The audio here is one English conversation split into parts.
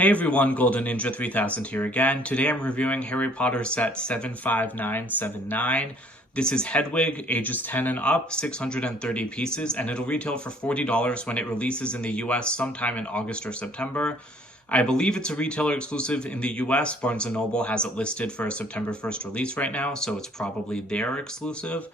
Hey everyone, Golden Ninja 3000 here again. Today I'm reviewing Harry Potter set 75979. This is Hedwig, ages 10 and up, 630 pieces, and it'll retail for $40 when it releases in the US sometime in August or September. I believe it's a retailer exclusive in the US. Barnes & Noble has it listed for a September 1st release right now, so it's probably their exclusive.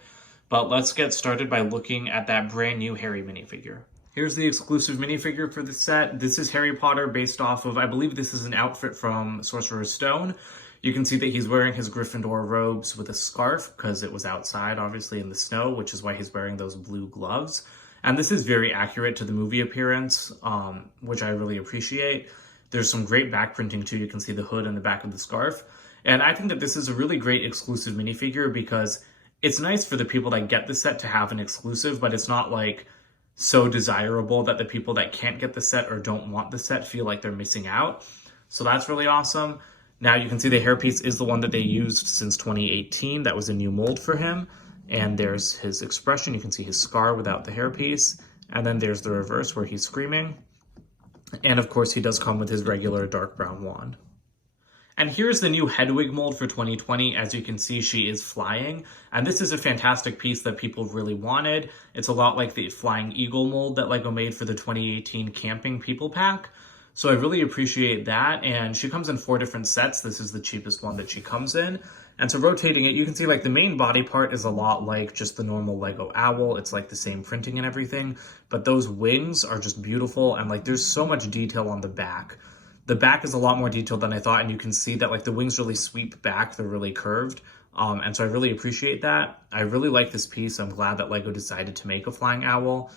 But let's get started by looking at that brand new Harry minifigure. Here's the exclusive minifigure for the set. This is Harry Potter based off of, I believe this is an outfit from Sorcerer's Stone. You can see that he's wearing his Gryffindor robes with a scarf because it was outside, obviously, in the snow, which is why he's wearing those blue gloves. And this is very accurate to the movie appearance, which I really appreciate. There's some great back printing too. You can see the hood and the back of the scarf. And I think that this is a really great exclusive minifigure because it's nice for the people that get the set to have an exclusive, but it's not like so desirable that the people that can't get the set or don't want the set feel like they're missing out. So that's really awesome. Now you can see the hairpiece is the one that they used since 2018. That was a new mold for him. And there's his expression. You can see his scar without the hairpiece. And then there's the reverse where he's screaming. And of course he does come with his regular dark brown wand. And here's the new Hedwig mold for 2020. As you can see, she is flying. And this is a fantastic piece that people really wanted. It's a lot like the Flying Eagle mold that LEGO made for the 2018 Camping People Pack. So I really appreciate that. And she comes in 4 different sets. This is the cheapest one that she comes in. And so rotating it, you can see like the main body part is a lot like just the normal LEGO owl. It's like the same printing and everything. But those wings are just beautiful. And like there's so much detail on the back. The back is a lot more detailed than I thought, and you can see that like the wings really sweep back, they're really curved. And so I really appreciate that. I really like this piece. I'm glad that LEGO decided to make a flying owl.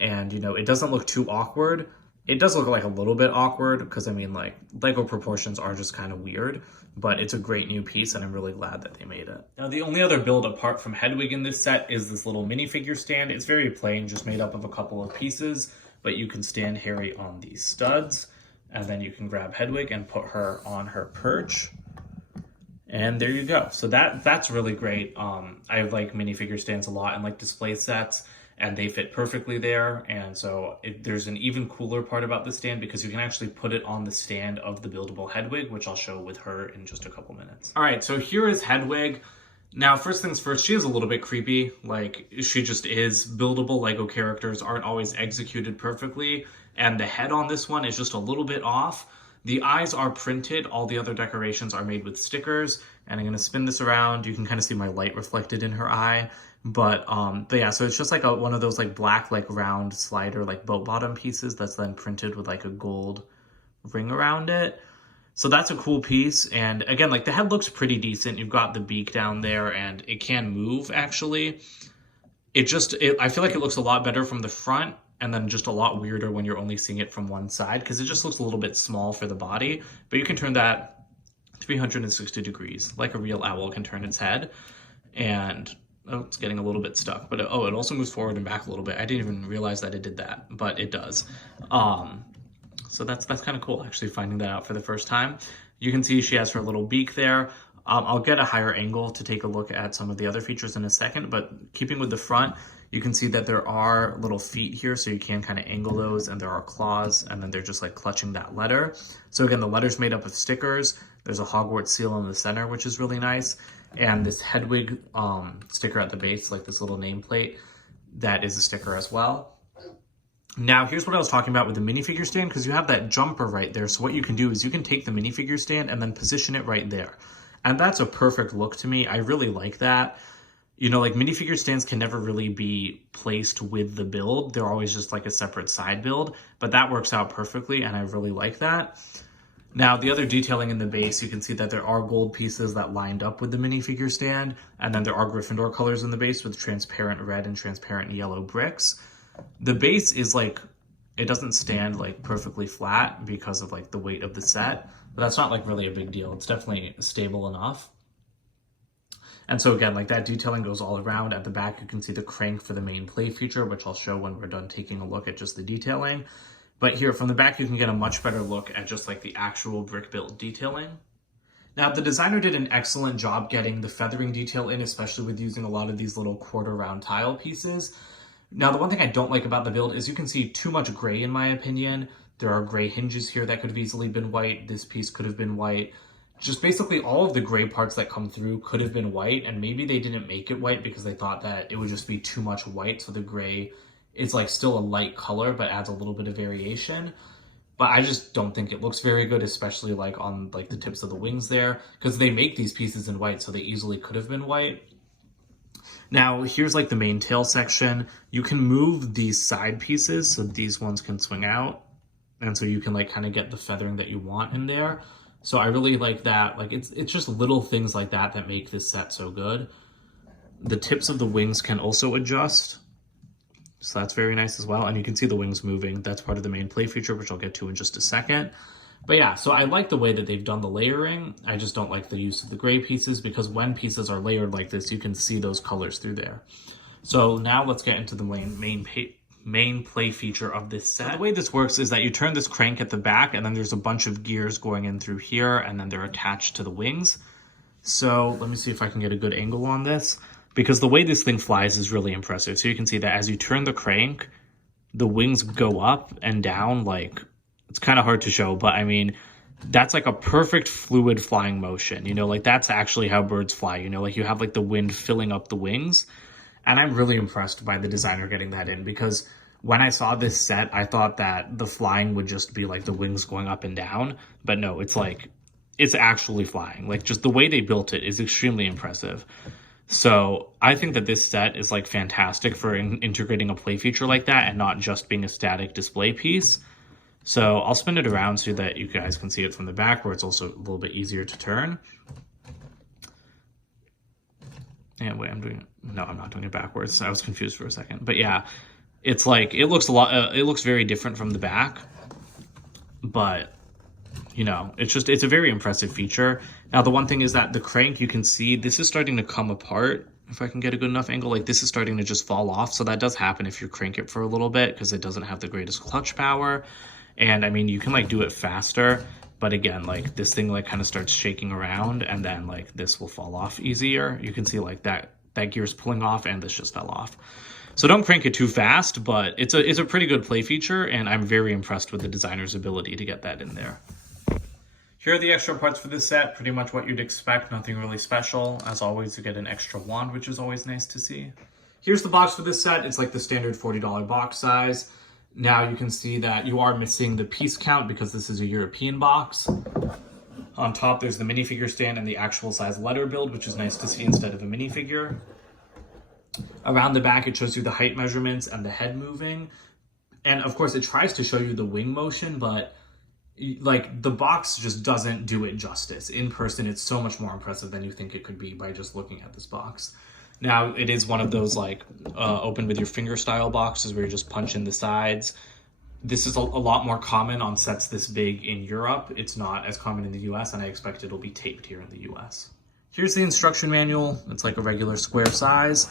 And you know, it doesn't look too awkward. It does look like a little bit awkward because I mean like LEGO proportions are just kind of weird, but it's a great new piece and I'm really glad that they made it. Now the only other build apart from Hedwig in this set is this little minifigure stand. It's very plain, just made up of a couple of pieces, but you can stand Harry on these studs. And then you can grab Hedwig and put her on her perch. And there you go. So that's really great. I like minifigure stands a lot and like display sets, and they fit perfectly there. And so there's an even cooler part about the stand because you can actually put it on the stand of the buildable Hedwig, which I'll show with her in just a couple minutes. All right, so here is Hedwig. Now, first things first, she is a little bit creepy. Like, she just is. Buildable LEGO characters aren't always executed perfectly, and the head on this one is just a little bit off. The eyes are printed. All the other decorations are made with stickers, and I'm going to spin this around. You can kind of see my light reflected in her eye. But yeah, so it's just like one of those like black, like round slider, like boat bottom pieces that's then printed with like a gold ring around it. So that's a cool piece, and again, like the head looks pretty decent. You've got the beak down there, and it can move, actually. I feel like it looks a lot better from the front, and then just a lot weirder when you're only seeing it from one side, because it just looks a little bit small for the body, but you can turn that 360 degrees, like a real owl can turn its head, and oh, it's getting a little bit stuck, but it also moves forward and back a little bit. I didn't even realize that it did that, but it does. So that's kind of cool, actually, finding that out for the first time. You can see she has her little beak there. I'll get a higher angle to take a look at some of the other features in a second, but keeping with the front, you can see that there are little feet here, so you can kind of angle those, and there are claws, and then they're just like clutching that letter. So again, the letter's made up of stickers. There's a Hogwarts seal in the center, which is really nice. And this Hedwig sticker at the base, like this little nameplate, that is a sticker as well. Now, here's what I was talking about with the minifigure stand, because you have that jumper right there. So what you can do is you can take the minifigure stand and then position it right there. And that's a perfect look to me. I really like that. You know, like minifigure stands can never really be placed with the build. They're always just like a separate side build, but that works out perfectly, and I really like that. Now, the other detailing in the base, you can see that there are gold pieces that lined up with the minifigure stand, and then there are Gryffindor colors in the base with transparent red and transparent yellow bricks. The base is like, it doesn't stand like perfectly flat because of like the weight of the set, but that's not like really a big deal. It's definitely stable enough. And so again, like that detailing goes all around. At the back, you can see the crank for the main play feature, which I'll show when we're done taking a look at just the detailing. But here from the back, you can get a much better look at just like the actual brick built detailing. Now, the designer did an excellent job getting the feathering detail in, especially with using a lot of these little quarter round tile pieces. Now, the one thing I don't like about the build is you can see too much gray, in my opinion. There are gray hinges here that could have easily been white. This piece could have been white. Just basically all of the gray parts that come through could have been white, and maybe they didn't make it white because they thought that it would just be too much white, so the gray is like still a light color but adds a little bit of variation. But I just don't think it looks very good, especially like on like the tips of the wings there, because they make these pieces in white, so they easily could have been white. Now here's like the main tail section. You can move these side pieces, so these ones can swing out, and so you can like kind of get the feathering that you want in there. So I really like that. Like it's just little things like that that make this set so good. The tips of the wings can also adjust, so that's very nice as well. And you can see the wings moving. That's part of the main play feature, which I'll get to in just a second. But yeah, so I like the way that they've done the layering. I just don't like the use of the gray pieces, because when pieces are layered like this, you can see those colors through there. So now let's get into the main play feature of this set. So the way this works is that you turn this crank at the back, and then there's a bunch of gears going in through here, and then they're attached to the wings. So let me see if I can get a good angle on this, because the way this thing flies is really impressive. So you can see that as you turn the crank, the wings go up and down. Like, it's kind of hard to show, but I mean, that's like a perfect fluid flying motion. You know, like that's actually how birds fly. You know, like you have like the wind filling up the wings. And I'm really impressed by the designer getting that in, because when I saw this set, I thought that the flying would just be like the wings going up and down. But no, it's like, it's actually flying. Like, just the way they built it is extremely impressive. So I think that this set is like fantastic for integrating a play feature like that and not just being a static display piece. So I'll spin it around so that you guys can see it from the back, where it's also a little bit easier to turn. And wait, I'm not doing it backwards. I was confused for a second. But yeah, it's like, it looks it looks very different from the back, but you know, it's a very impressive feature. Now, the one thing is that the crank, you can see this is starting to come apart. If I can get a good enough angle, like this is starting to just fall off. So that does happen if you crank it for a little bit, because it doesn't have the greatest clutch power. And I mean, you can like do it faster, but again, like this thing like kind of starts shaking around, and then like this will fall off easier. You can see like that gear's pulling off, and this just fell off. So don't crank it too fast, but it's a pretty good play feature, and I'm very impressed with the designer's ability to get that in there. Here are the extra parts for this set, pretty much what you'd expect, nothing really special. As always, you get an extra wand, which is always nice to see. Here's the box for this set. It's like the standard $40 box size. Now you can see that you are missing the piece count because this is a European box. On top, there's the minifigure stand and the actual size letter build, which is nice to see instead of a minifigure. Around the back, it shows you the height measurements and the head moving. And of course, it tries to show you the wing motion, but like the box just doesn't do it justice. In person, it's so much more impressive than you think it could be by just looking at this box. Now, it is one of those like open with your finger style boxes where you just punch in the sides. This is a lot more common on sets this big in Europe. It's not as common in the US, and I expect it'll be taped here in the US. Here's the instruction manual. It's like a regular square size.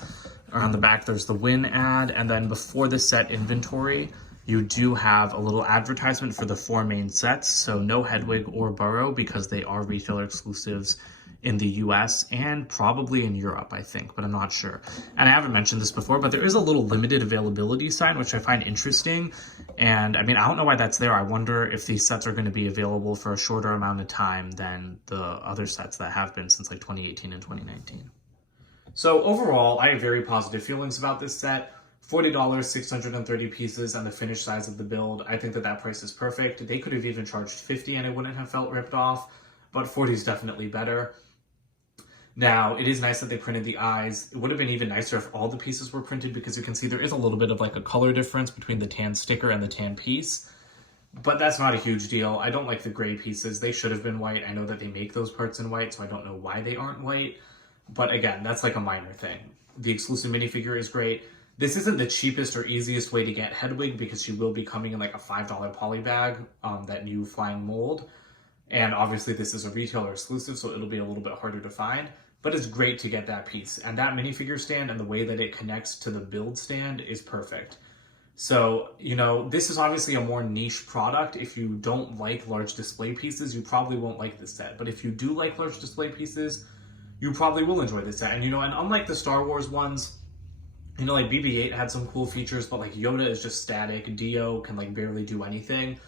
On the back, there's the win ad, and then before the set inventory, you do have a little advertisement for the 4 main sets. So no Hedwig or Burrow, because they are retailer exclusives in the US and probably in Europe, I think, but I'm not sure. And I haven't mentioned this before, but there is a little limited availability sign, which I find interesting. And I mean, I don't know why that's there. I wonder if these sets are going to be available for a shorter amount of time than the other sets that have been since like 2018 and 2019. So overall, I have very positive feelings about this set. $40, 630 pieces, and the finished size of the build. I think that that price is perfect. They could have even charged $50 and it wouldn't have felt ripped off, but $40 is definitely better. Now, it is nice that they printed the eyes. It would have been even nicer if all the pieces were printed, because you can see there is a little bit of like a color difference between the tan sticker and the tan piece, but that's not a huge deal. I don't like the gray pieces. They should have been white. I know that they make those parts in white, so I don't know why they aren't white, but again, that's like a minor thing. The exclusive minifigure is great. This isn't the cheapest or easiest way to get Hedwig, because she will be coming in like a $5 poly bag, that new flying mold. And obviously this is a retailer exclusive, so it'll be a little bit harder to find, but it's great to get that piece. And that minifigure stand and the way that it connects to the build stand is perfect. So, you know, this is obviously a more niche product. If you don't like large display pieces, you probably won't like this set. But if you do like large display pieces, you probably will enjoy this set. And, you know, and unlike the Star Wars ones, you know, like BB-8 had some cool features, but like Yoda is just static. Dio can like barely do anything.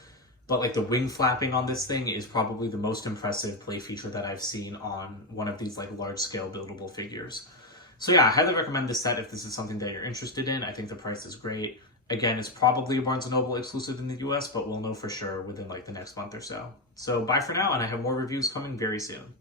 but like the wing flapping on this thing is probably the most impressive play feature that I've seen on one of these like large scale buildable figures. So yeah, I highly recommend this set if this is something that you're interested in. I think the price is great. Again, it's probably a Barnes & Noble exclusive in the US, but we'll know for sure within like the next month or so. So bye for now, and I have more reviews coming very soon.